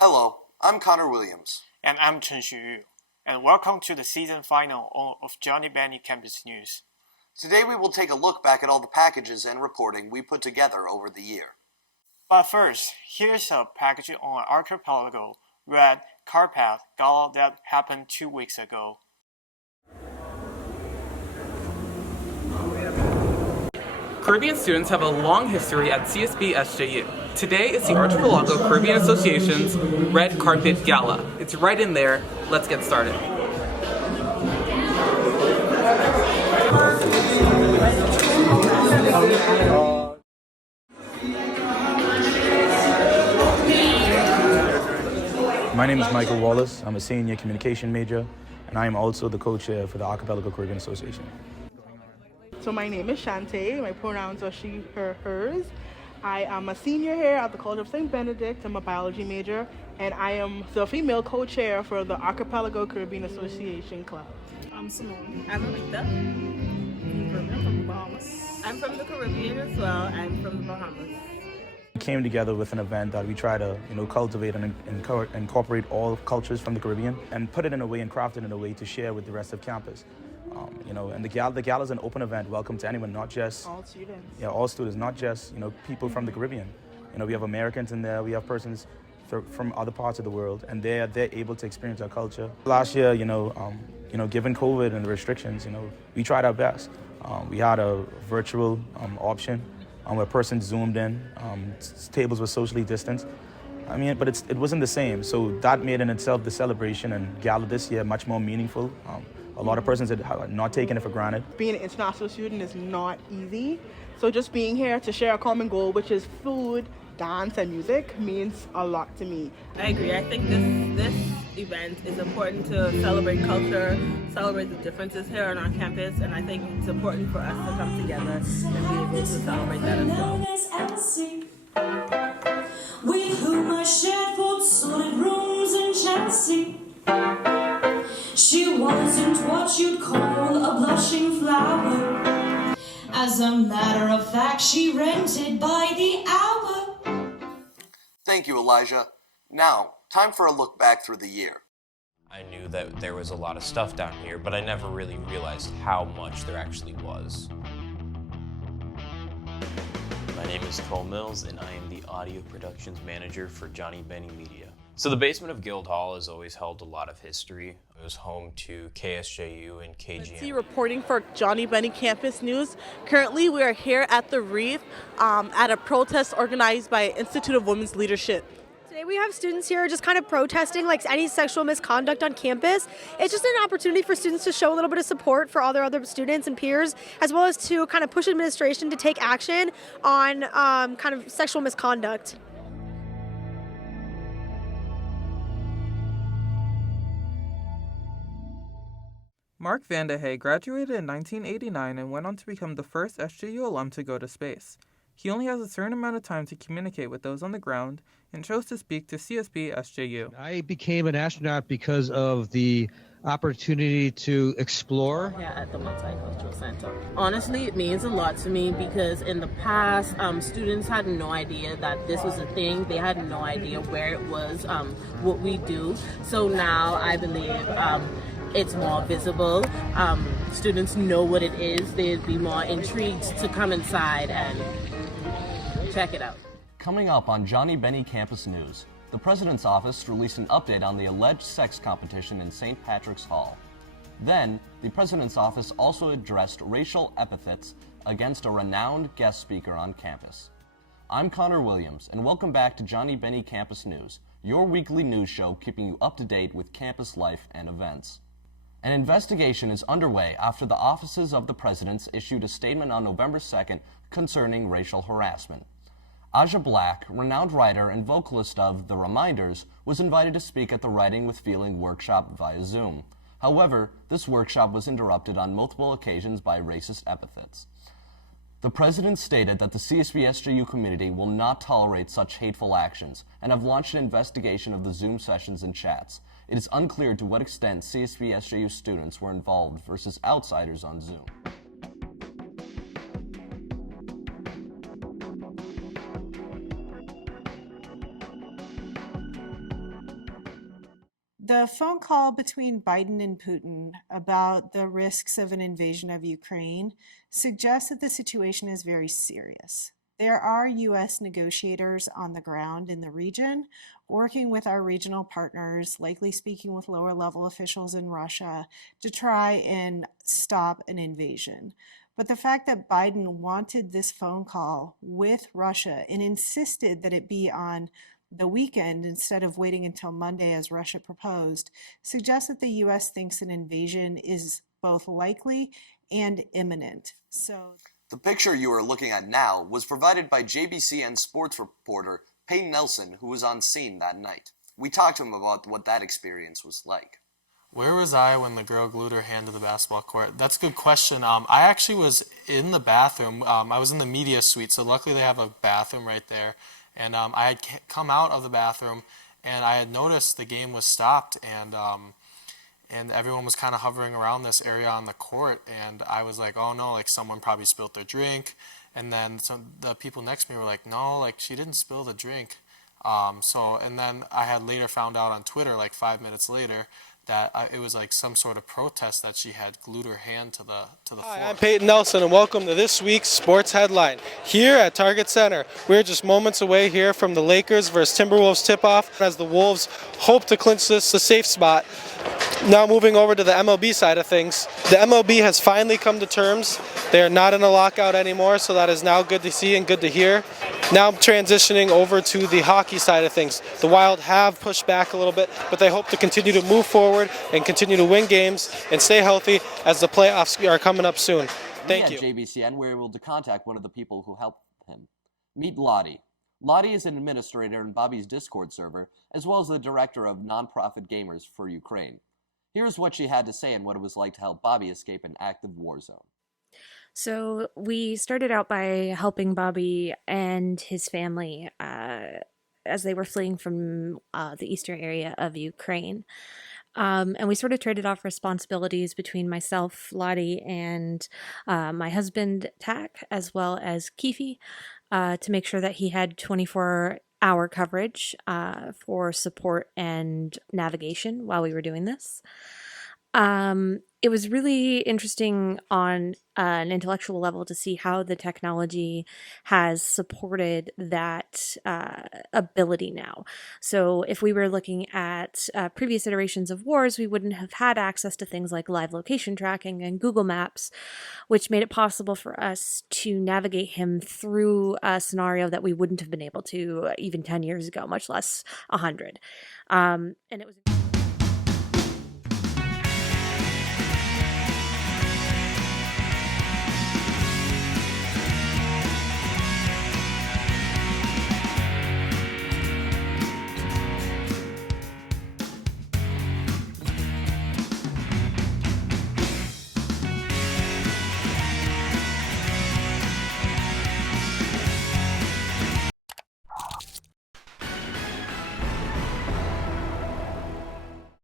Hello, I'm Connor Williams. And I'm Chen Xuyu. And welcome to the season final of Johnnie Bennie Campus News. Today we will take a look back at all the packages and reporting we put together over the year. But first, here's a package on Archipelago Red Carpet Gala that happened 2 weeks ago. Caribbean students have a long history at CSB SJU. Today is the Archipelago Caribbean Association's Red Carpet Gala. It's right in there. Let's get started. My name is Michael Wallace. I'm a senior communication major, and I am also the co-chair for the Archipelago Caribbean Association. So my name is Shantae. My pronouns are she, her, hers. I am a senior here at the College of St. Benedict. I'm a biology major, and I am the female co-chair for the Archipelago Caribbean Association Club. I'm Simone. I'm Aretha. I'm from the Bahamas. I'm from the Caribbean as well. I'm from the Bahamas. We came together with an event that we try to, cultivate and incorporate all cultures from the Caribbean and put it in a way and craft it in a way to share with the rest of campus. And the gala is an open event, welcome to anyone, not just all students. Yeah, all students, not just people from the Caribbean. We have Americans in there, we have persons from other parts of the world, and they're able to experience our culture. Last year, given COVID and the restrictions, we tried our best. We had a virtual option where persons zoomed in, tables were socially distanced. But it wasn't the same. So that made in itself the celebration and gala this year much more meaningful. A lot of persons had not taken it for granted. Being an international student is not easy. So just being here to share a common goal, which is food, dance, and music, means a lot to me. I agree. I think this event is important to celebrate culture, celebrate the differences here on our campus, and I think it's important for us to come together and be able to celebrate that as well. With whom I shared both solid rooms and Chelsea. She wasn't what you'd call a blushing flower. As a matter of fact, she rented by the hour. Thank you, Elijah. Now, time for a look back through the year. I knew that there was a lot of stuff down here, but I never really realized how much there actually was. My name is Cole Mills, and I am the audio productions manager for Johnnie Bennie Media. So the basement of Guildhall has always held a lot of history. It was home to KSJU and KGM. Reporting for Johnnie Bennie Campus News. Currently, we are here at the Reef at a protest organized by Institute of Women's Leadership. Today we have students here just kind of protesting like any sexual misconduct on campus. It's just an opportunity for students to show a little bit of support for all their other students and peers, as well as to kind of push administration to take action on kind of sexual misconduct. Mark Vanderhey graduated in 1989 and went on to become the first SJU alum to go to space. He only has a certain amount of time to communicate with those on the ground and chose to speak to CSB SJU. I became an astronaut because of the opportunity to explore. At the Multicultural Center. Honestly, it means a lot to me because in the past, students had no idea that this was a thing. They had no idea where it was, what we do. So now I believe it's more visible. Students know what it is. They'd be more intrigued to come inside and check it out. Coming up on Johnnie Bennie Campus News, the President's Office released an update on the alleged sex competition in St. Patrick's Hall. Then, the President's Office also addressed racial epithets against a renowned guest speaker on campus. I'm Connor Williams, and welcome back to Johnnie Bennie Campus News, your weekly news show keeping you up to date with campus life and events. An investigation is underway after the offices of the presidents issued a statement on November 2nd concerning racial harassment. Aja Black, renowned writer and vocalist of The Reminders, was invited to speak at the Writing with Feeling workshop via Zoom. However, this workshop was interrupted on multiple occasions by racist epithets. The president stated that the CSB-SJU community will not tolerate such hateful actions and have launched an investigation of the Zoom sessions and chats. It is unclear to what extent CSB-SJU students were involved versus outsiders on Zoom. The phone call between Biden and Putin about the risks of an invasion of Ukraine suggests that the situation is very serious. There are U.S. negotiators on the ground in the region, working with our regional partners, likely speaking with lower level officials in Russia to try and stop an invasion. But the fact that Biden wanted this phone call with Russia and insisted that it be on the weekend instead of waiting until Monday as Russia proposed suggests that the U.S. thinks an invasion is both likely and imminent. The picture you are looking at now was provided by JBCN sports reporter Payne Nelson, who was on scene that night. We talked to him about what that experience was like. Where was I when the girl glued her hand to the basketball court? That's a good question. I actually was in the bathroom. I was in the media suite, so luckily they have a bathroom right there. And I had come out of the bathroom, and I had noticed the game was stopped, and everyone was kind of hovering around this area on the court. And I was like, oh no, like someone probably spilled their drink. And then the people next to me were like, no, like she didn't spill the drink. And then I had later found out on Twitter, like 5 minutes later, that it was like some sort of protest that she had glued her hand to the floor. Hi, I'm Peyton Nelson, and welcome to this week's Sports Headline. Here at Target Center, we're just moments away here from the Lakers versus Timberwolves tip-off as the Wolves hope to clinch this a safe spot. Now moving over to the MLB side of things, the MLB has finally come to terms. They are not in a lockout anymore, so that is now good to see and good to hear. Now transitioning over to the hockey side of things. The Wild have pushed back a little bit, but they hope to continue to move forward and continue to win games and stay healthy as the playoffs are coming up soon. Thank you. At JBCN, we were able to contact one of the people who helped him. Meet Lottie. Lottie is an administrator in Bobby's Discord server, as well as the director of nonprofit gamers for Ukraine. Here's what she had to say and what it was like to help Bobby escape an active war zone. So we started out by helping Bobby and his family as they were fleeing from the eastern area of Ukraine. And we sort of traded off responsibilities between myself, Lottie, and my husband, Tak, as well as Keefe, to make sure that he had 24-hour coverage for support and navigation while we were doing this. It was really interesting on an intellectual level to see how the technology has supported that ability now. So if we were looking at previous iterations of wars, we wouldn't have had access to things like live location tracking and Google Maps, which made it possible for us to navigate him through a scenario that we wouldn't have been able to even 10 years ago, much less 100. And it was